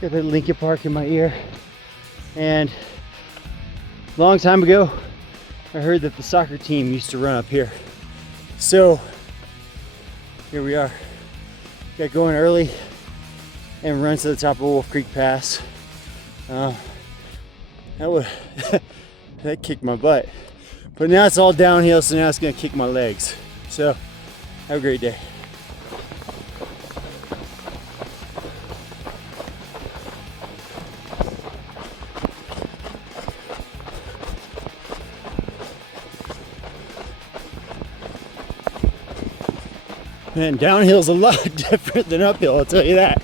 Got the Lincoln Park in my ear. And a long time ago, I heard that the soccer team used to run up here. So here we are. Got going early and run to the top of Wolf Creek Pass. That kicked my butt. But now it's all downhill, so now it's gonna kick my legs. So have a great day. Man, downhill's a lot different than uphill, I'll tell you that.